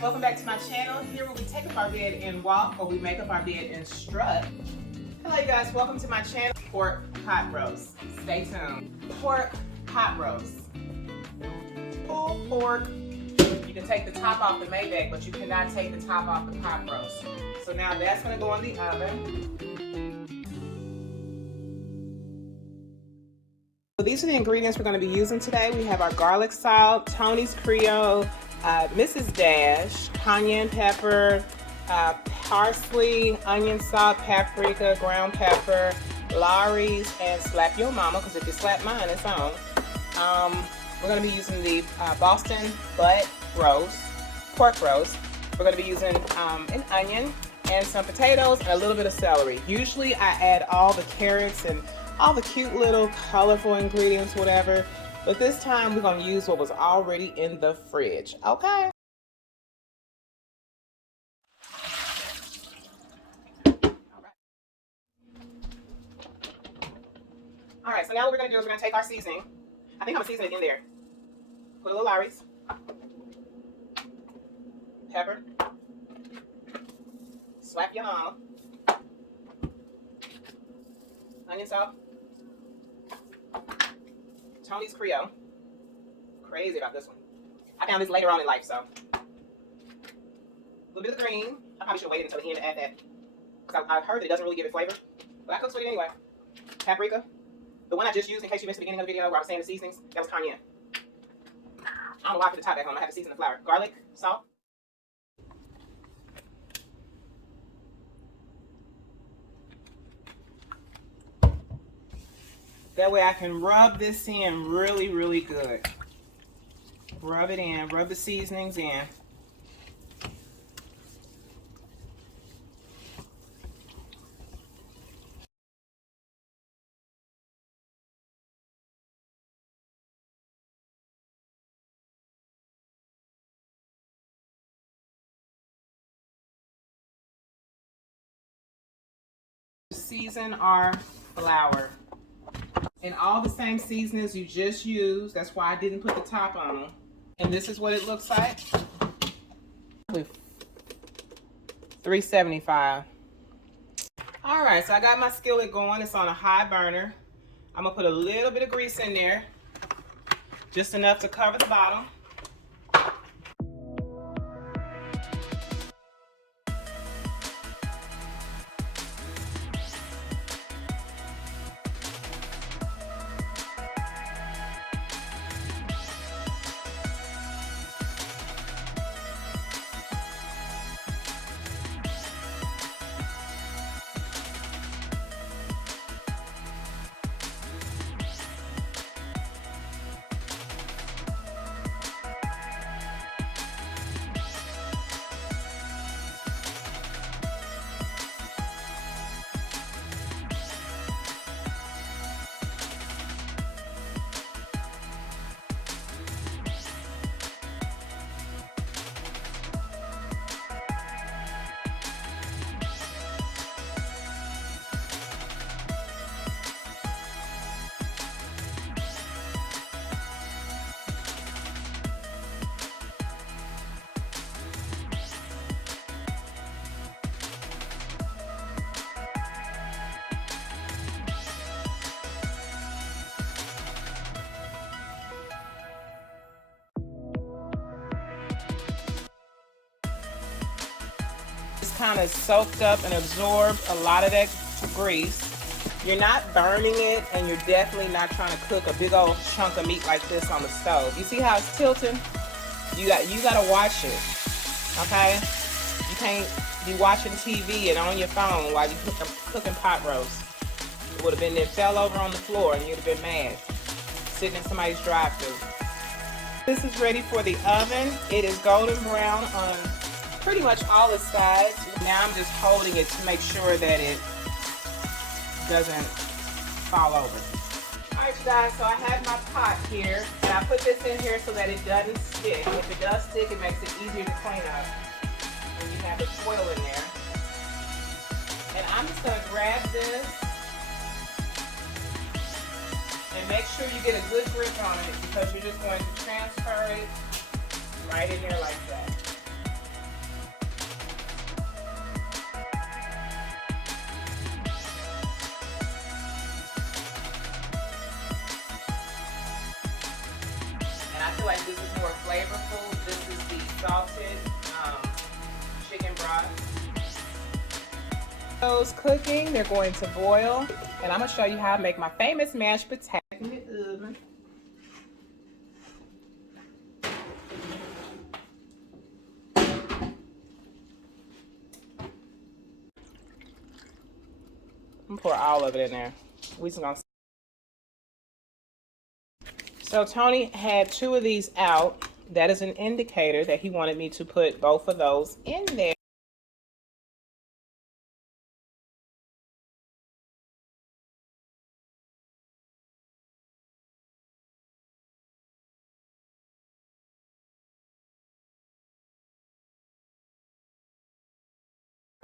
Welcome back to my channel. Here where we take up our bed and walk, or we make up our bed and strut. Hello you guys, welcome to my channel. Pork pot roast. Stay tuned. Pork pot roast. Pulled pork. You can take the top off the Maybach, but you cannot take the top off the pot roast. So now that's going to go in the oven. So these are the ingredients we're going to be using today. We have our garlic salt, Tony's Creole, Mrs. Dash, cayenne pepper, parsley, onion salt, paprika, ground pepper, Lawry's, and slap your mama, because if you slap mine, it's on. We're going to be using the Boston butt roast, pork roast. We're going to be using an onion and some potatoes and a little bit of celery. Usually I add all the carrots and all the cute little colorful ingredients, whatever. But this time we're going to use what was already in the fridge, okay? All right, so now what we're going to do is we're going to take our seasoning. I think I'm going to season it in there. Put a little Lawry's, pepper, slap your mama, onion salt, Tony's Creole. Crazy about this one. I found this later on in life, so. A little bit of green. I probably should have waited until the end to add that, because I heard that it doesn't really give it flavor, but I cooked with it anyway. Paprika. The one I just used, in case you missed the beginning of the video where I was saying the seasonings, that was cayenne. I don't know why I put the top back on. I have to season the flour. Garlic, salt. That way I can rub this in really, really good. Rub it in. Rub the seasonings in. Season our flour. And all the same seasonings you just used. That's why I didn't put the top on. And this is what it looks like. $3.75. All right, so I got my skillet going. It's on a high burner. I'm gonna put a little bit of grease in there, just enough to cover the bottom. Kind of soaked up and absorbed a lot of that grease. You're not burning it, and you're definitely not trying to cook a big old chunk of meat like this on the stove. You see how it's tilting? You gotta watch it, okay? You can't be watching TV and on your phone while you're cooking pot roast. It would have been, it fell over on the floor and you'd have been mad, sitting in somebody's drive-thru. This is ready for the oven. It is golden brown on pretty much all the sides. Now I'm just holding it to make sure that it doesn't fall over. Alright you guys, so I have my pot here, and I put this in here so that it doesn't stick. If it does stick, it makes it easier to clean up when you have the foil in there. And I'm just going to grab this and make sure you get a good grip on it, because you're just going to transfer it right in there like that. feel like this is more flavorful. This is the salted chicken broth. Those cooking, they're going to boil, and I'm gonna show you how I make my famous mashed potato in the oven. I'm gonna pour all of it in there. We just gonna. So Tony had 2 of these out. That is an indicator that he wanted me to put both of those in there.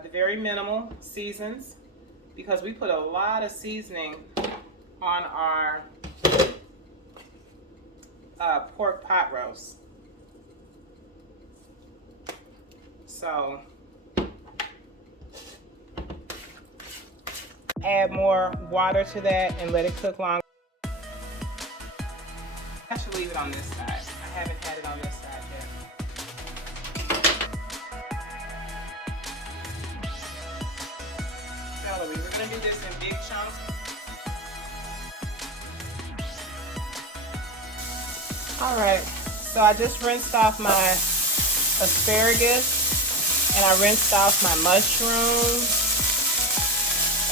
The very minimal seasons, because we put a lot of seasoning on our pork pot roast. So add more water to that and let it cook longer. I should leave it on this side. I haven't had it on this side yet. Celery. We're going to do this in big chunks. Alright, so I just rinsed off my asparagus and I rinsed off my mushrooms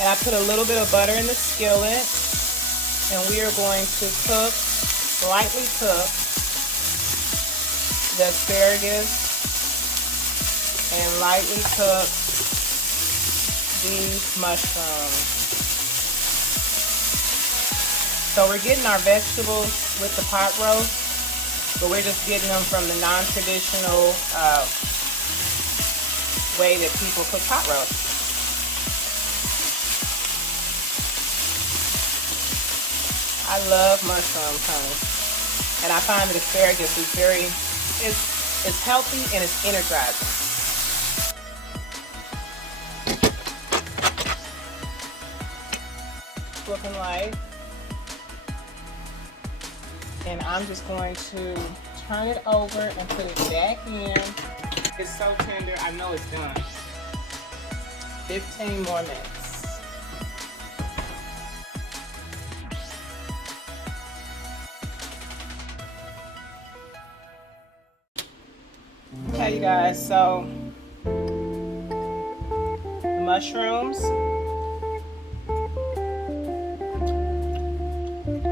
and I put a little bit of butter in the skillet, and we are going to cook, lightly cook, the asparagus and lightly cook these mushrooms. So we're getting our vegetables with the pot roast, but we're just getting them from the non-traditional way that people cook pot roast. I love mushrooms, honey. And I find that asparagus is it's healthy and it's energizing. It's looking like. And I'm just going to turn it over and put it back in. It's so tender, I know it's done. 15 more minutes. Okay, you guys, so the mushrooms,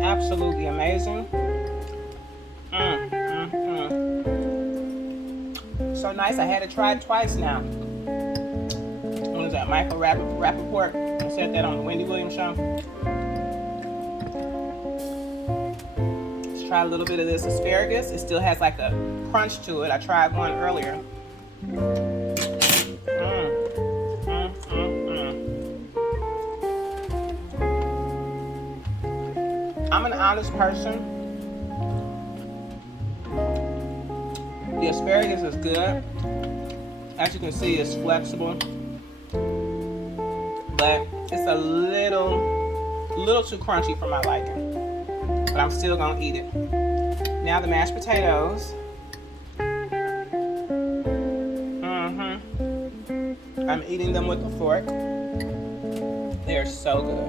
absolutely amazing. So nice. I had to try it twice now. What is that? Michael Rappaport said that on the Wendy Williams show. Let's try a little bit of this asparagus. It still has like a crunch to it. I tried one earlier. I'm an honest person. The asparagus is good. As you can see, it's flexible, but it's a little too crunchy for my liking. But I'm still gonna eat it. Now the mashed potatoes. I'm eating them with a fork. They're so good.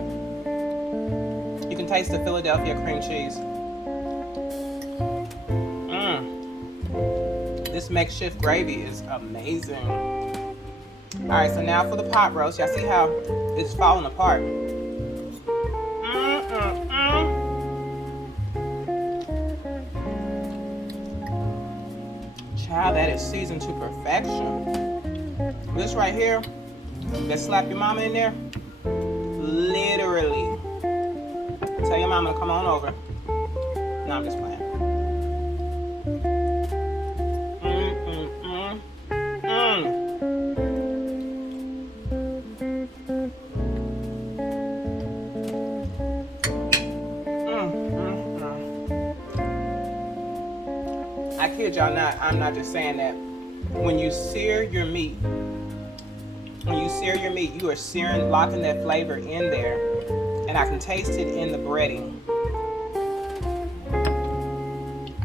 You can taste the Philadelphia cream cheese. This makeshift gravy is amazing. All right, so now for the pot roast. Y'all see how it's falling apart? Child, that is seasoned to perfection. This right here, that slap your mama in there, literally. Tell your mama to come on over. No, I'm just playing. I kid y'all not, I'm not just saying that. When you sear your meat, you are searing, locking that flavor in there, and I can taste it in the breading.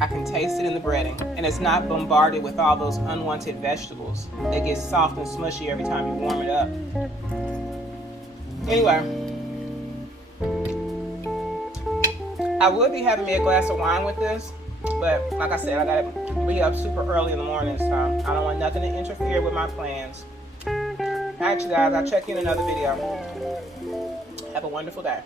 I can taste it in the breading, and it's not bombarded with all those unwanted vegetables. It gets soft and smushy every time you warm it up. Anyway, I would be having me a glass of wine with this, but like I said, I gotta be up super early in the morning, so I don't want nothing to interfere with my plans. Alright, you guys, I'll check you in another video. Have a wonderful day.